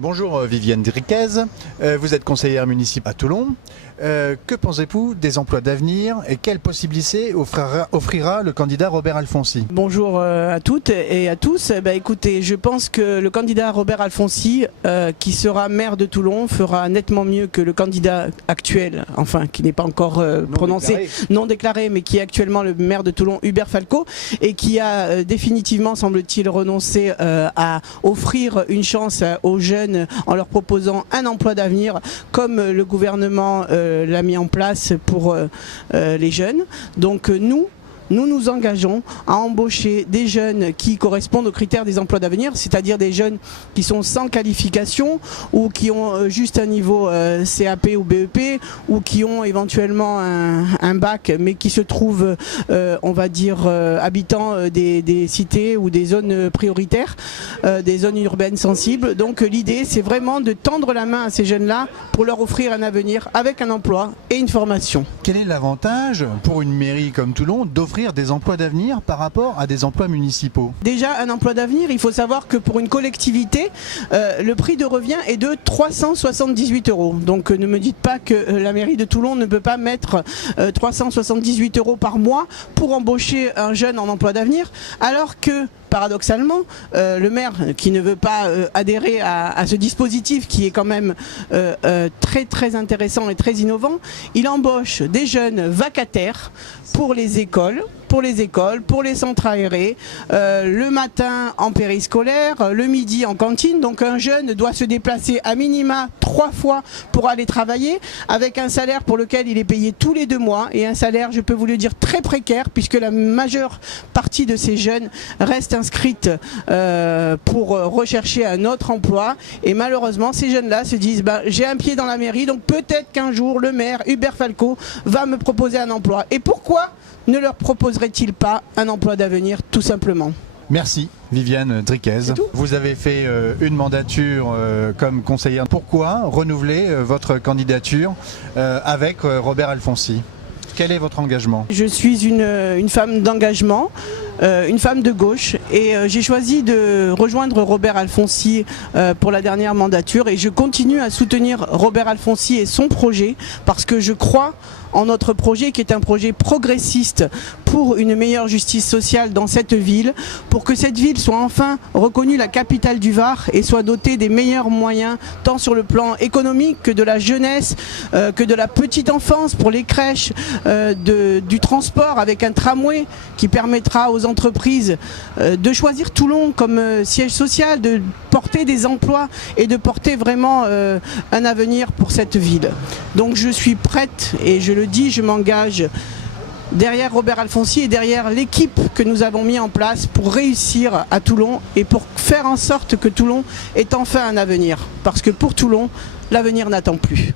Bonjour Viviane Driquez, vous êtes conseillère municipale à Toulon. Que pensez-vous des emplois d'avenir et quelles possibilités offrira le candidat Robert Alfonsi? Bonjour à toutes et à tous. Écoutez, je pense que le candidat Robert Alfonsi, qui sera maire de Toulon, fera nettement mieux que le candidat actuel, enfin qui n'est pas encore prononcé, non déclaré, mais qui est actuellement le maire de Toulon, Hubert Falco, et qui a définitivement, semble-t-il, renoncé à offrir une chance aux jeunes en leur proposant un emploi d'avenir, comme le gouvernement l'a mis en place pour les jeunes. Donc nous nous engageons à embaucher des jeunes qui correspondent aux critères des emplois d'avenir, c'est-à-dire des jeunes qui sont sans qualification ou qui ont juste un niveau CAP ou BEP ou qui ont éventuellement un bac mais qui se trouvent, on va dire, habitants des cités ou des zones prioritaires, des zones urbaines sensibles. Donc l'idée, c'est vraiment de tendre la main à ces jeunes-là pour leur offrir un avenir avec un emploi et une formation. Quel est l'avantage pour une mairie comme Toulon d'offrir des emplois d'avenir par rapport à des emplois municipaux? Déjà, un emploi d'avenir, il faut savoir que pour une collectivité, le prix de revient est de 378 €. Donc ne me dites pas que la mairie de Toulon ne peut pas mettre 378 € par mois pour embaucher un jeune en emploi d'avenir, alors que paradoxalement, le maire qui ne veut pas adhérer à ce dispositif qui est quand même très intéressant et très innovant, il embauche des jeunes vacataires pour les écoles, pour les centres aérés, le matin en périscolaire, le midi en cantine. Donc un jeune doit se déplacer à minima 3 fois pour aller travailler, avec un salaire pour lequel il est payé tous les 2 mois, et un salaire, je peux vous le dire, très précaire, puisque la majeure partie de ces jeunes reste inscrite pour rechercher un autre emploi. Et malheureusement, ces jeunes-là se disent j'ai un pied dans la mairie, donc peut-être qu'un jour le maire Hubert Falco va me proposer un emploi. Et pourquoi ne leur proposerait-il pas un emploi d'avenir, tout simplement? Merci Viviane Driquez. Vous avez fait une mandature comme conseillère. Pourquoi renouveler votre candidature avec Robert Alfonsi? Quel est votre engagement? Je suis une femme d'engagement, une femme de gauche, et j'ai choisi de rejoindre Robert Alfonsi pour la dernière mandature, et je continue à soutenir Robert Alfonsi et son projet parce que je crois en notre projet qui est un projet progressiste pour une meilleure justice sociale dans cette ville, pour que cette ville soit enfin reconnue la capitale du Var et soit dotée des meilleurs moyens, tant sur le plan économique que de la jeunesse, que de la petite enfance pour les crèches, du transport avec un tramway qui permettra aux entreprises de choisir Toulon comme siège social, de porter des emplois et de porter vraiment un avenir pour cette ville. Donc je suis prête, et je le dis, je m'engage derrière Robert Alfonsi et derrière l'équipe que nous avons mis en place pour réussir à Toulon et pour faire en sorte que Toulon ait enfin un avenir. Parce que pour Toulon, l'avenir n'attend plus.